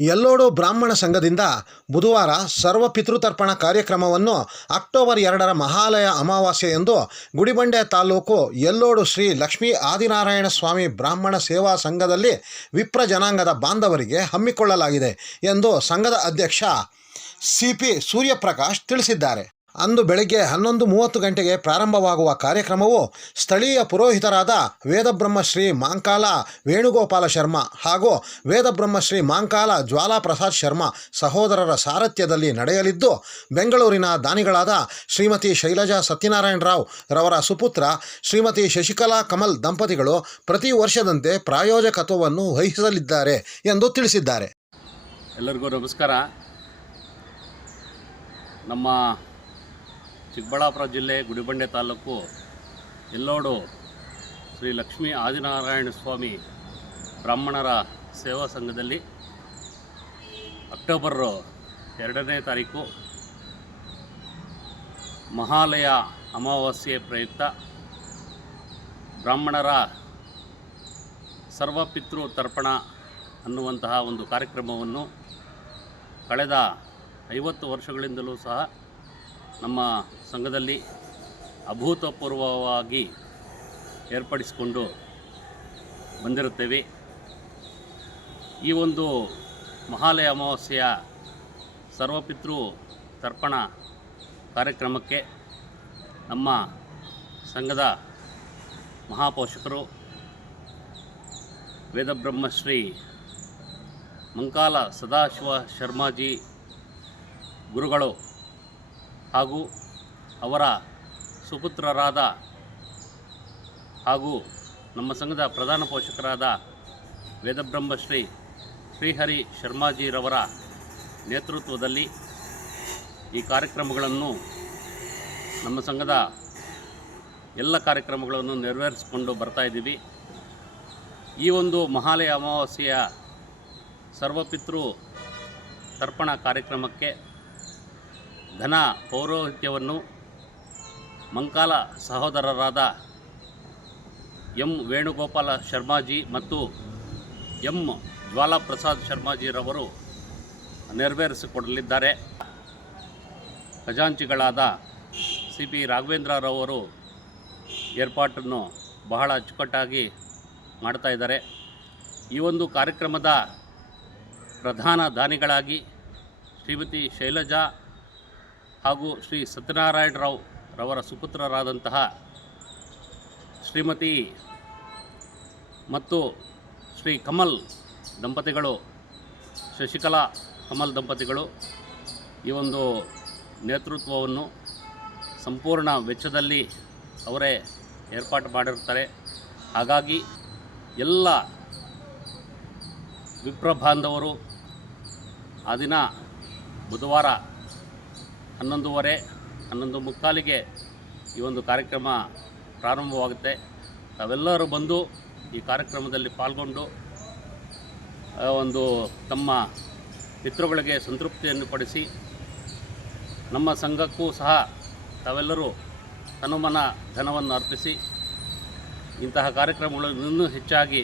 ಯಲ್ಲೋಡು ಬ್ರಾಹ್ಮಣ ಸಂಘದಿಂದ ಬುಧವಾರ ಸರ್ವ ಪಿತೃತರ್ಪಣ ಕಾರ್ಯಕ್ರಮವನ್ನು ಅಕ್ಟೋಬರ್ ಎರಡರ ಮಹಾಲಯ ಅಮಾವಾಸ್ಯೆಯಂದು ಗುಡಿಬಂಡೆ ತಾಲೂಕು ಎಲ್ಲೋಡು ಶ್ರೀ ಲಕ್ಷ್ಮೀ ಆದಿನಾರಾಯಣ ಸ್ವಾಮಿ ಬ್ರಾಹ್ಮಣ ಸೇವಾ ಸಂಘದಲ್ಲಿ ವಿಪ್ರ ಜನಾಂಗದ ಬಾಂಧವರಿಗೆ ಹಮ್ಮಿಕೊಳ್ಳಲಾಗಿದೆ ಎಂದು ಸಂಘದ ಅಧ್ಯಕ್ಷ ಸಿ ಪಿ ಸೂರ್ಯಪ್ರಕಾಶ್ ತಿಳಿಸಿದ್ದಾರೆ. ಅಂದು ಬೆಳಗ್ಗೆ ಹನ್ನೊಂದು ಮೂವತ್ತು ಗಂಟೆಗೆ ಪ್ರಾರಂಭವಾಗುವ ಕಾರ್ಯಕ್ರಮವು ಸ್ಥಳೀಯ ಪುರೋಹಿತರಾದ ವೇದಬ್ರಹ್ಮ ಶ್ರೀ ಮಾಂಕಾಲ ವೇಣುಗೋಪಾಲ ಶರ್ಮಾ ಹಾಗೂ ವೇದಬ್ರಹ್ಮ ಶ್ರೀ ಮಾಂಕಾಲ ಜ್ವಾಲಾ ಪ್ರಸಾದ್ ಶರ್ಮಾ ಸಹೋದರರ ಸಾರಥ್ಯದಲ್ಲಿ ನಡೆಯಲಿದ್ದು, ಬೆಂಗಳೂರಿನ ದಾನಿಗಳಾದ ಶ್ರೀಮತಿ ಶೈಲಜಾ ಸತ್ಯನಾರಾಯಣ ರಾವ್ ರವರ ಸುಪುತ್ರ ಶ್ರೀಮತಿ ಶಶಿಕಲಾ ಕಮಲ್ ದಂಪತಿಗಳು ಪ್ರತಿ ವರ್ಷದಂತೆ ಪ್ರಾಯೋಜಕತ್ವವನ್ನು ವಹಿಸಲಿದ್ದಾರೆ ಎಂದು ತಿಳಿಸಿದ್ದಾರೆ. ಎಲ್ಲರಿಗೂ ನಮಸ್ಕಾರ. ನಮ್ಮ ಚಿಕ್ಕಬಳ್ಳಾಪುರ ಜಿಲ್ಲೆ ಗುಡಿಬಂಡೆ ತಾಲೂಕು ಎಲ್ಲೋಡು ಶ್ರೀ ಲಕ್ಷ್ಮೀ ಆದಿನಾರಾಯಣ ಸ್ವಾಮಿ ಬ್ರಾಹ್ಮಣರ ಸೇವಾ ಸಂಘದಲ್ಲಿ ಅಕ್ಟೋಬರ್ ಎರಡನೇ ತಾರೀಕು ಮಹಾಲಯ ಅಮಾವಾಸ್ಯೆ ಪ್ರಯುಕ್ತ ಬ್ರಾಹ್ಮಣರ ಸರ್ವಪಿತೃ ತರ್ಪಣ ಅನ್ನುವಂತಹ ಒಂದು ಕಾರ್ಯಕ್ರಮವನ್ನು ಕಳೆದ ಐವತ್ತು ವರ್ಷಗಳಿಂದಲೂ ಸಹ ನಮ್ಮ ಸಂಘದಲ್ಲಿ ಅಭೂತಪೂರ್ವವಾಗಿ ಏರ್ಪಡಿಸಿಕೊಂಡು ಬಂದಿರುತ್ತೇವೆ. ಈ ಒಂದು ಮಹಾಲಯ ಅಮಾವಾಸ್ಯೆಯ ಸರ್ವಪಿತೃ ತರ್ಪಣ ಕಾರ್ಯಕ್ರಮಕ್ಕೆ ನಮ್ಮ ಸಂಘದ ಮಹಾಪೋಷಕರು ವೇದಬ್ರಹ್ಮಶ್ರೀ ಮಂಕಾಲ ಸದಾಶಿವ ಶರ್ಮಾಜಿ ಗುರುಗಳು ಹಾಗೂ ಅವರ ಸುಪುತ್ರರಾದ ಹಾಗೂ ನಮ್ಮ ಸಂಘದ ಪ್ರಧಾನ ಪೋಷಕರಾದ ವೇದಬ್ರಹ್ಮಶ್ರೀ ಶ್ರೀಹರಿ ಶರ್ಮಾಜಿರವರ ನೇತೃತ್ವದಲ್ಲಿ ಈ ಕಾರ್ಯಕ್ರಮಗಳನ್ನು ನಮ್ಮ ಸಂಘದ ಎಲ್ಲ ಕಾರ್ಯಕ್ರಮಗಳನ್ನು ನೆರವೇರಿಸಿಕೊಂಡು ಬರ್ತಾ ಇದ್ದೀವಿ. ಈ ಒಂದು ಮಹಾಲಯ ಅಮಾವಾಸ್ಯೆಯ ಸರ್ವಪಿತೃ ತರ್ಪಣ ಕಾರ್ಯಕ್ರಮಕ್ಕೆ ಘನ ಪೌರೋಹಿತ್ಯವನ್ನು ಮಂಕಾಲ ಸಹೋದರರಾದ ಎಂ ವೇಣುಗೋಪಾಲ ಶರ್ಮಾಜಿ ಮತ್ತು ಎಂ ಜ್ವಾಲಾಪ್ರಸಾದ್ ಶರ್ಮಾಜಿರವರು ನೆರವೇರಿಸಿಕೊಡಲಿದ್ದಾರೆ. ಖಜಾಂಚಿಗಳಾದ ಸಿ ಪಿ ರಾಘವೇಂದ್ರರವರು ಏರ್ಪಾಟನ್ನು ಬಹಳ ಅಚ್ಚುಕಟ್ಟಾಗಿ ಮಾಡ್ತಾ ಇದ್ದಾರೆ. ಈ ಒಂದು ಕಾರ್ಯಕ್ರಮದ ಪ್ರಧಾನ ದಾನಿಗಳಾಗಿ ಶ್ರೀಮತಿ ಶೈಲಜಾ ಹಾಗೂ ಶ್ರೀ ಸತ್ಯನಾರಾಯಣ ರಾವ್ ರವರ ಸುಪುತ್ರರಾದಂತಹ ಶ್ರೀಮತಿ ಮತ್ತು ಶ್ರೀ ಕಮಲ್ ದಂಪತಿಗಳು, ಶಶಿಕಲಾ ಕಮಲ್ ದಂಪತಿಗಳು ಈ ಒಂದು ನೇತೃತ್ವವನ್ನು ಸಂಪೂರ್ಣ ವೆಚ್ಚದಲ್ಲಿ ಅವರೇ ಏರ್ಪಾಟು ಮಾಡಿರ್ತಾರೆ. ಹಾಗಾಗಿ ಎಲ್ಲ ವಿಪ್ರ ಬಾಂಧವರು ಆ ದಿನ ಬುಧವಾರ ಹನ್ನೊಂದುವರೆ, ಹನ್ನೊಂದು ಮುಕ್ಕಾಲಿಗೆ ಈ ಒಂದು ಕಾರ್ಯಕ್ರಮ ಪ್ರಾರಂಭವಾಗುತ್ತೆ. ತಾವೆಲ್ಲರೂ ಬಂದು ಈ ಕಾರ್ಯಕ್ರಮದಲ್ಲಿ ಪಾಲ್ಗೊಂಡು ಒಂದು ತಮ್ಮ ಮಿತ್ರಗಳಿಗೆ ಸಂತೃಪ್ತಿಯನ್ನು ಪಡಿಸಿ, ನಮ್ಮ ಸಂಘಕ್ಕೂ ಸಹ ತಾವೆಲ್ಲರೂ ಹನುಮನ ಧನವನ್ನು ಅರ್ಪಿಸಿ, ಇಂತಹ ಕಾರ್ಯಕ್ರಮಗಳು ಇನ್ನೂ ಹೆಚ್ಚಾಗಿ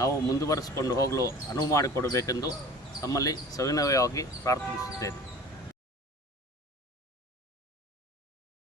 ನಾವು ಮುಂದುವರಿಸಿಕೊಂಡು ಹೋಗಲು ಅನುವು ಮಾಡಿಕೊಡಬೇಕೆಂದು ತಮ್ಮಲ್ಲಿ ಸವಿನಯವಾಗಿ ಪ್ರಾರ್ಥಿಸುತ್ತೇನೆ.